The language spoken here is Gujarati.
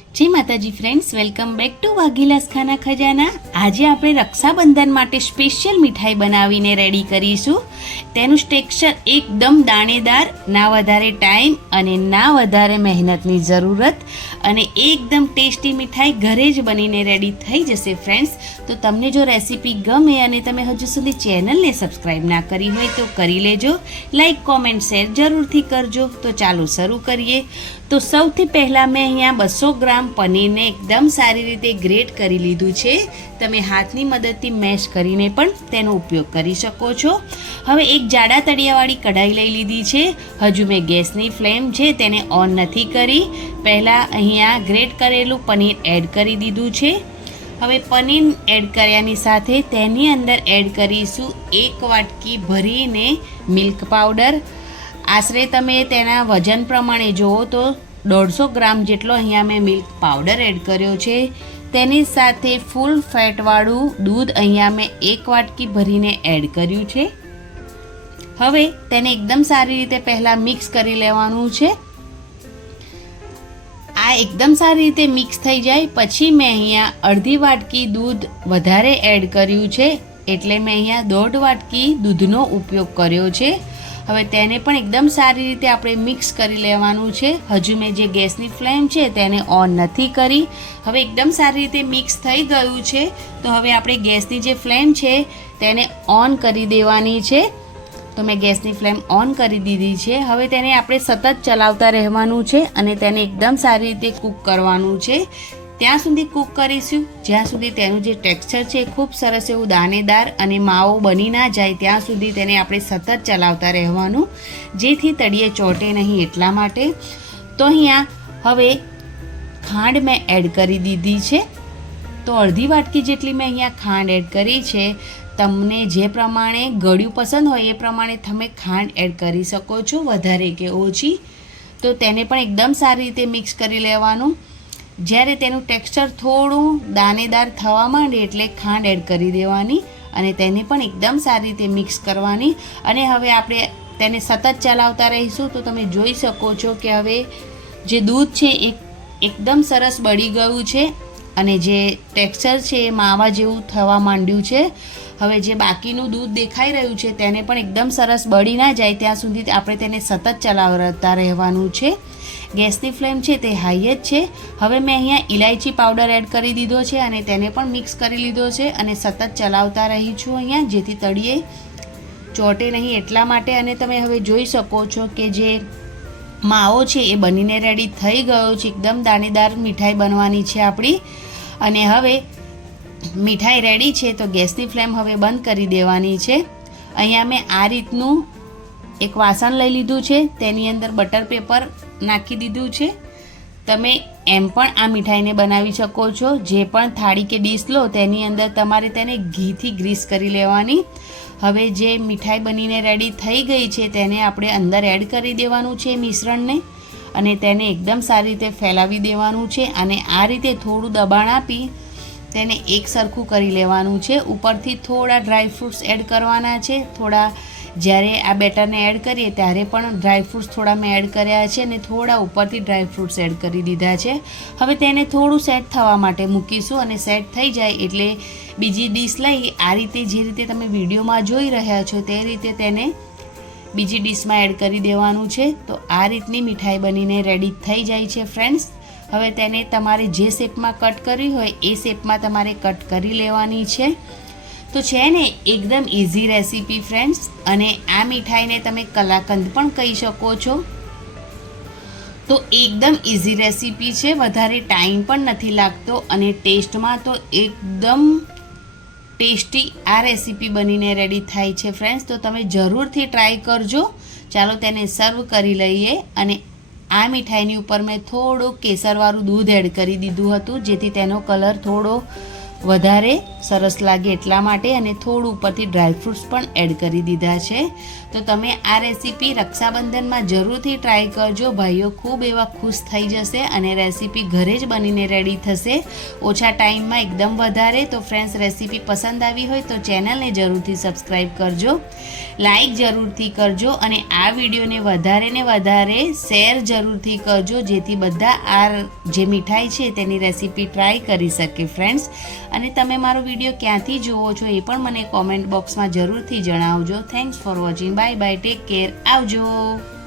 जय माताजी फ्रेंड्स, वेलकम बेक टू वाघीलास खाना खजाना। आज આપણે રક્ષાબંધન માટે સ્પેશિયલ મીઠાઈ બનાવીને રેડી કરીશું। તેનું ટેક્સચર એકદમ દાણેદાર, ના વધારે ટાઈમ અને ના વધારે મહેનતની જરૂરત અને એકદમ ટેસ્ટી મીઠાઈ ઘરે જ બનીને રેડી થઈ જશે ફ્રેન્ડ્સ। તો તમને જો રેસીપી ગમે અને તમે હજુ સુધી ચેનલને સબસ્ક્રાઈબ ના કરી હોય તો કરી લેજો, લાઈક કોમેન્ટ શેર જરૂરથી કરજો। તો ચાલો શરૂ કરીએ। તો સૌથી પહેલાં મેં અહીંયા 200 ગ્રામ પનીરને એકદમ સારી રીતે ગ્રેટ કરી લીધું છે। તમે હાથની મદદથી મેશ કરીને પણ તેનો ઉપયોગ કરી શકો છો। હવે એક જાડા તળિયાવાળી કઢાઈ લઈ લીધી છે। હજુ મેં ગેસની ફ્લેમ છે તેને ઓન નથી કરી। પહેલાં અહીંયા ગ્રેટ કરેલું પનીર એડ કરી દીધું છે। હવે પનીર એડ કર્યાની સાથે તેની અંદર એડ કરીશું 1 વાટકી ભરીને મિલ્ક પાવડર। આશરે તમે તેના વજન પ્રમાણે જુઓ તો 150 ગ્રામ જેટલો અહીંયા મેં મિલ્ક પાવડર એડ કર્યો છે। તેની સાથે ફૂલ ફેટવાળું દૂધ અહીંયા મેં 1 વાટકી ભરીને એડ કર્યું છે। હવે તેને એકદમ સારી રીતે પહેલાં મિક્સ કરી લેવાનું છે। આ એકદમ સારી રીતે મિક્સ થઈ જાય પછી મેં અહીંયા અડધી વાટકી દૂધ વધારે એડ કર્યું છે, એટલે મેં અહીંયા 1.5 વાટકી દૂધનો ઉપયોગ કર્યો છે। હવે તેને પણ એકદમ સારી રીતે આપણે મિક્સ કરી લેવાનું છે। હજુ મેં જે ગેસની ફ્લેમ છે તેને ઓન નથી કરી। હવે એકદમ સારી રીતે મિક્સ થઈ ગયું છે, તો હવે આપણે ગેસની જે ફ્લેમ છે તેને ઓન કરી દેવાની છે। તો મેં ગેસની ફ્લેમ ઓન કરી દીધી છે। હવે તેને આપણે સતત ચલાવતા રહેવાનું છે અને તેને એકદમ સારી રીતે કૂક કરવાનું છે। ત્યાં સુધી કૂક કરીશું જ્યાં સુધી તેનું જે ટેક્સચર છે ખૂબ સરસ એવું દાણેદાર અને માવો બની ના જાય, ત્યાં સુધી તેને આપણે સતત ચલાવતા રહેવાનું, જેથી તળિયે ચોંટે નહીં એટલા માટે। તો અહીંયા હવે ખાંડ મેં એડ કરી દીધી છે। તો અડધી વાટકી જેટલી મેં અહીંયા ખાંડ એડ કરી છે। તમને જે પ્રમાણે ગળ્યું પસંદ હોય એ પ્રમાણે તમે ખાંડ એડ કરી શકો છો, વધારે કે ઓછી। તો તેને પણ એકદમ સારી રીતે મિક્સ કરી લેવાનું। જ્યારે તેનું ટેક્સચર થોડું દાણેદાર થવા માંડે એટલે ખાંડ એડ કરી દેવાની અને તેને પણ એકદમ સારી રીતે મિક્સ કરવાની। અને હવે આપણે તેને સતત ચલાવતા રહીશું। તો તમે જોઈ શકો છો કે હવે જે દૂધ છે એ એકદમ સરસ બળી ગયું છે અને જે ટેક્સચર છે એ માવા જેવું થવા માંડ્યું છે। હવે જે બાકીનું દૂધ દેખાઈ રહ્યું છે તેને પણ એકદમ સરસ બળી ના જાય ત્યાં સુધી આપણે તેને સતત ચલાવતા રહેવાનું છે। ગેસની ફ્લેમ છે તે હાઈ જ છે। હવે મેં અહીંયા ઇલાયચી પાવડર એડ કરી દીધો છે અને તેને પણ મિક્સ કરી લીધો છે અને સતત ચલાવતા રહી છું અહીંયા, જેથી તળિયે ચોંટે નહીં એટલા માટે। અને તમે હવે જોઈ શકો છો કે જે માવો છે એ બનીને રેડી થઈ ગયો છે, એકદમ દાણેદાર મીઠાઈ બનવાની છે આપણી। અને હવે મીઠાઈ રેડી છે તો ગેસની ફ્લેમ હવે બંધ કરી દેવાની છે। અહીંયા મેં આ રીતનું એક વાસણ લઈ લીધું છે, તેની અંદર બટર પેપર નાખી દીધું છે। તમે એમ પણ આ મીઠાઈને બનાવી શકો છો। જે પણ થાળી કે ડીશ લો તેની અંદર તમારે તેને ઘીથી ગ્રીસ કરી લેવાની। હવે જે મીઠાઈ બનીને રેડી થઈ ગઈ છે તેને આપણે અંદર એડ કરી દેવાનું છે મિશ્રણને અને તેને એકદમ સારી રીતે ફેલાવી દેવાનું છે અને આ રીતે થોડું દબાણ આપી તેને એક સરખું કરી લેવાનું છે। ઉપરથી થોડા ડ્રાયફ્રૂટ્સ એડ કરવાના છે। થોડા જ્યારે આ બેટરને એડ કરીએ ત્યારે પણ ડ્રાયફ્રૂટ્સ થોડા મેં એડ કર્યા છે અને થોડા ઉપરથી ડ્રાયફ્રૂટ્સ એડ કરી દીધા છે। હવે તેને થોડું સેટ થવા માટે મૂકીશું અને સેટ થઈ જાય એટલે બીજી ડીશ લઈ આ રીતે જે રીતે તમે વિડીયોમાં જોઈ રહ્યા છો તે રીતે તેને બીજી ડીશમાં એડ કરી દેવાનું છે। તો આ રીતની મીઠાઈ બનીને રેડી થઈ જાય છે ફ્રેન્ડ્સ। હવે તેને તમારે જે શેપમાં કટ કરવી હોય એ શેપમાં તમારે કટ કરી લેવાની છે। તો છે ને એકદમ ઇઝી રેસીપી ફ્રેન્ડ્સ, અને આ મીઠાઈને તમે કલાકંદ પણ કહી શકો છો। તો એકદમ ઇઝી રેસીપી છે, વધારે ટાઈમ પણ નથી લાગતો અને ટેસ્ટમાં તો એકદમ ટેસ્ટી આ રેસીપી બનીને રેડી થાય છે ફ્રેન્ડ્સ। તો તમે જરૂરથી ટ્રાય કરજો। ચાલો તેને સર્વ કરી લઈએ। અને આ મીઠાઈની ઉપર મેં થોડું કેસરવાળું દૂધ એડ કરી દીધું હતું, જેથી તેનો કલર થોડો વધારે સરસ લાગે એટલા માટે, અને થોડું ઉપરથી ડ્રાયફ્રૂટ્સ પણ એડ કરી દીધા છે. તો તમે આ રેસીપી રક્ષાબંધનમાં જરૂરથી ટ્રાય કરજો. ભાઈઓ ખૂબ એવા ખુશ થઈ જશે અને રેસીપી ઘરે જ બનીને રેડી થશે ઓછા ટાઈમમાં એકદમ વધારે. તો ફ્રેન્ડ્સ, રેસીપી પસંદ આવી હોય તો ચેનલને જરૂરથી સબસ્ક્રાઈબ કરજો, લાઈક જરૂરથી કરજો અને આ વિડીયોને વધારે ને વધારે શેર જરૂરથી કરજો, જેથી બધા આ જે મીઠાઈ છે તેની રેસીપી ટ્રાય કરી શકે ફ્રેન્ડ્સ. અને તમે મારો વિડીયો ક્યાંથી જુઓ છો એ પણ મને કોમેન્ટ બોક્સમાં જરૂરથી જણાવજો. Thanks for watching. Bye bye, take care, આવજો.